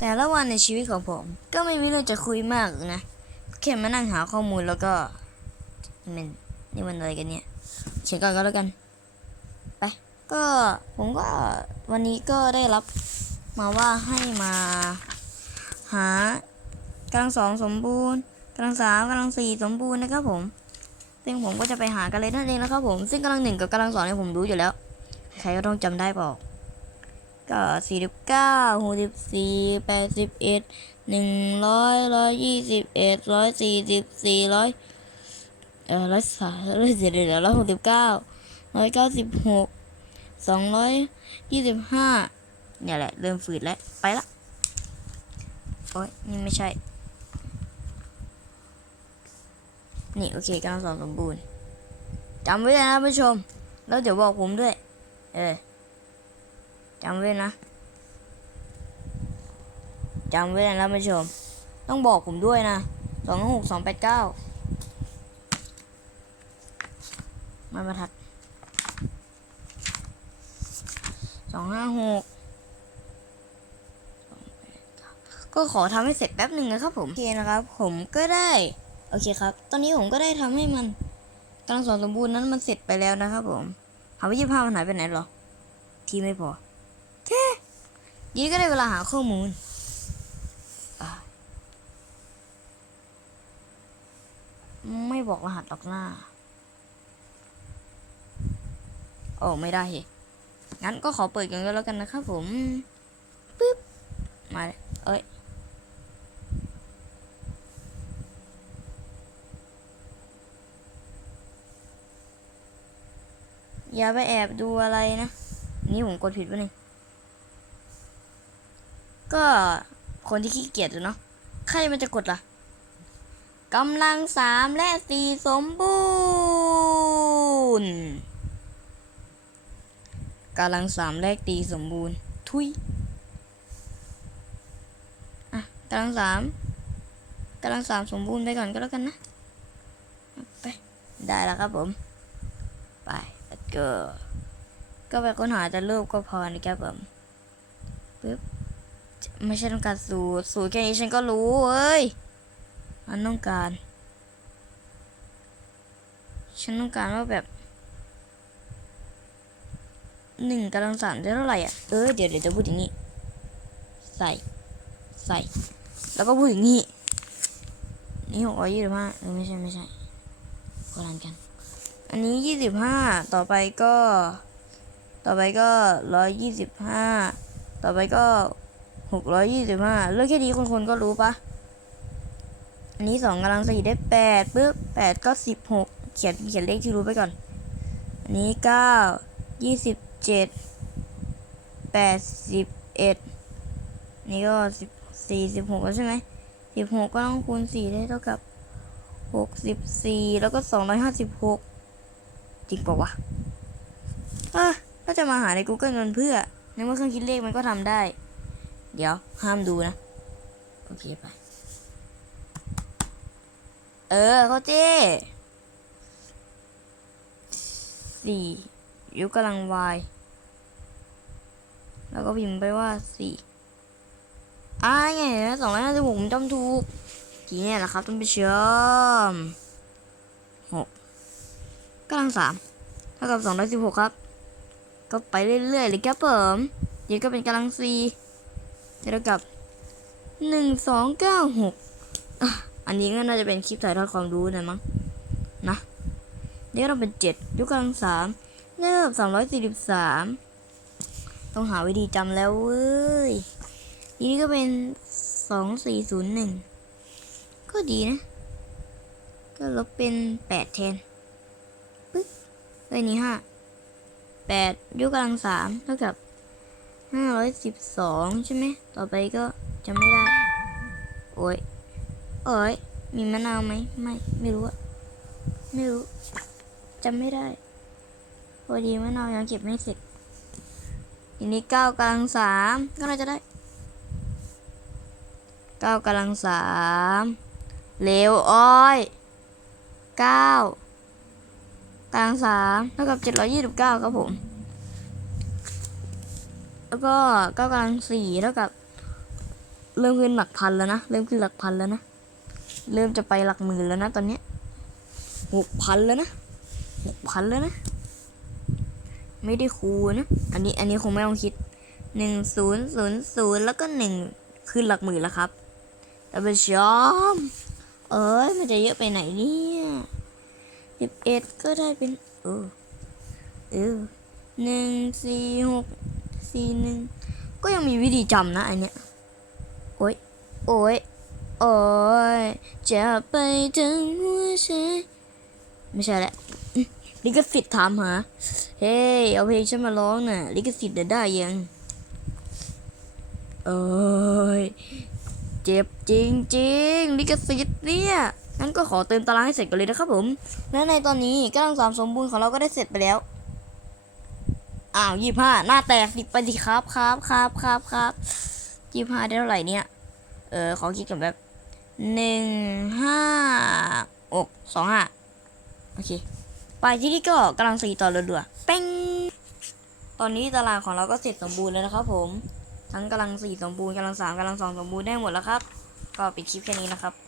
แต่ละวันในชีวิตของผม ก็ไม่มีเรื่องจะคุยมากหรอนะแค่มานั่งหาข้อมูลแล้วก็มันนี่มันอะไรกันเนี่ยเขียนก่อนก็แล้วกันไปก็ผมก็วันนี้ก็ได้รับมาว่าให้มาหากำลังสองสมบูรณ์กำลังสามกำลังสี่สมบูรณ์นะครับผม ซึ่งผมก็จะไปหากันเลยนั่นเองนะครับผม ซึ่งกำลังหนึ่งกับกำลังสองเนี่ยผมรู้อยู่แล้ว ใครก็ต้องจำได้บอก ก็สี่สิบเก้าหกสิบสี่แปดสิบเอ็ดหนึ่งร้อยร้อยยี่สิบเอ็ดร้อยสี่สิบสี่ร้อยเออร้อยสามร้อยสี่เดี๋ยวร้อยหกสิบเก้าร้อยเก้าสิบหกสองร้อยยี่สิบห้าเนี่ยแหละ เริ่มฝืดแล้ว ไปละ โอ้ยนี่ไม่ใช่ นี่ โอเคกำลังสองสมบูรณ์จำไว้เลยนะท่านผู้ชม แล้วเดี๋ยวบอกผมด้วย เออ จำไว้นะจำไว้นะท่านผู้ชม ต้องบอกผมด้วยนะสองหกสองแปดเก้ามาบรรทัดสองห้าหกก็ขอทำให้เสร็จแป๊บหนึ่งนะครับผมโอเคนะครับ ผมก็ได้โอเคครับ ตอนนี้ผมก็ได้ทำให้มันกำลังสอนสมบูรณ์นั้นมันเสร็จไปแล้วนะครับผมหาว่ายี่ห้ามันหายไปไหนหรอ ที่ไม่พอ ยีนก็ได้เวลาหาข้อมูลไม่บอกรหัสหรอกหน้า โอ้ไม่ได้เหงั้นก็ขอเปิดกันก็แล้วกันนะครับผมปึ๊บ มาเลยเอ้ย อย่าไปแอบดูอะไรนะ นี่ผมกดผิดปะเนี่ย ก็คนที่ขี้เกียจอะเนาะใครมันจะกดล่ะกำลังสามและสี่สมบูรณ์กำลังสามและตีสมบูรณ์ ทุยอะกำลังสามกำลังสามสมบูรณ์ไปก่อนก็แล้วกันนะ ไป ได้แล้วครับผม ไป let's go ก็ไปค้นหาแต่รูปก็พอนะครับผมปึ๊บ ไม่ใช่ต้องการสูตรสูตรแค่นี้ฉันก็รู้เอ้ยมันต้องการ ฉันต้องการว่าแบบหนึ่งกำลังสามได้เท่าไหร่อะเออเดี๋ยวเดี๋ยวจะพูดอย่างนี้ ใส่ใส่ แล้วก็พูดอย่างนี้ นี่หกร้อยยี่สิบห้าเออไม่ใช่ไม่ใช่คนละอันกัน อันนี้ยี่สิบห้าต่อไปก็ ต่อไปก็ร้อยยี่สิบห้าต่อไปก็ หกร้อยยี่สิบห้าเลือกแค่นี้คนคนๆก็รู้ปะอันนี้สองกำลังสี่ได้แปดปึ๊บแปดก็สิบหกเขียนเขียนเลขที่รู้ไปก่อน อันนี้เก้ายี่สิบเจ็ดแปดสิบเอ็ดนี่ก็สิบสี่สิบหกแล้วใช่ไหมสิบหกก็ต้องคูณสี่ได้เท่ากับหกสิบสี่แล้วก็สองร้อยห้าสิบหกจริงปะวะก็จะมาหาใน Google มันเพื่อในเมื่อเครื่องคิดเลขมันก็ทำได้ เดี๋ยวห้ามดูนะ โอเคไป เออเขาเจ้สี่ยกกำลังวาย แล้วก็พิมพ์ไปว่าสี่อ่าไงสองร้อยห้าสิบหกผมจำถูกกี่เนี่ยแหละครับท่านผู้ชมหกกำลังสามเท่ากับสองร้อยสิบหกครับ ก็ไปเรื่อยๆเลยครับผมยังก็เป็นกำลังสี่ เท่ากับหนึ่งสองเก้าหกอันนี้ก็น่าจะเป็นคลิปถ่ายทอดความรู้นะมั้งนะนี่ก็ต้องเป็นเจ็ดยกกำลังสามเริ่มสามร้อยสี่สิบสามต้องหาวิธีจำแล้วเว้ยนี้ก็เป็นสองสี่ศูนย์หนึ่งก็ดีนะ ก็ลบเป็นแปดแทนปึ๊บเอ้ยนี่ห้าแปดยกกำลังสามเท่ากับ ห้าร้อยสิบสองใช่ไหม ต่อไปก็จะไม่ได้ โอ้ย โอ้ย มีมะนาวไหม ไม่ ไม่รู้อะไม่รู้จำไม่ได้ พอดีมะนาวยังเก็บไม่เสร็จทีนี้เก้ากำลังสามก็น่าจะได้เก้ากำลังสามเร็วอ้อยเก้ากำลังสามเท่ากับเจ็ดร้อยยี่สิบเก้าครับผม แล้วก็เก้ากำลังสี่เท่ากับ เริ่มขึ้นหลักพันแล้วนะ เริ่มขึ้นหลักพันแล้วนะ เริ่มจะไปหลักหมื่นแล้วนะตอนนี้หกพันแล้วนะหกพันแล้วนะ ไม่ได้คูณนะ อันนี้อันนี้คงไม่ต้องคิดหนึ่งศูนย์ศูนย์ศูนย์แล้วก็หนึ่งขึ้นหลักหมื่นแล้วครับท่านผู้ชมเอ้ยมันจะเยอะไปไหนเนี่ยสิบเอ็ดก็ได้เป็น เออเออหนึ่งสี่หก สี่หนึ่งก็ยังมีวิธีจำนะอันเนี้ยโอ้ยโอ้ยโอ้ยจะไปถึงหัวใจไม่ใช่แหละลิขสิทธิ์ถามหา เฮ้ย เอาเพลงฉันมาร้องน่ะ ลิขสิทธิ์เดได้ยัง เอ้ย เจ็บจริงๆลิขสิทธิ์เนี่ย งั้นก็ขอเติมตารางให้เสร็จกันเลยนะครับผม และในตอนนี้กำลังสามสมบูรณ์ของเราก็ได้เสร็จไปแล้ว อ้าวยี่ห้าหน้าแตกสิไปสิครับครับครับครับครับยี่ห้าได้เท่าไหร่เนี่ย เออขอคิดกันแบบหนึ่งห้าอกสองห้าโอเค ไปที่นี่ก็กำลังสีต่อเรือๆเป้งตอนนี้ตารางของเราก็เสร็จสมบูรณ์แล้วนะครับผม ทั้งกำลังสี่สมบูรณ์กำลังสามกำลังสองสมบูรณ์ได้หมดแล้วครับ ก็ปิดคลิปแค่นี้นะครับ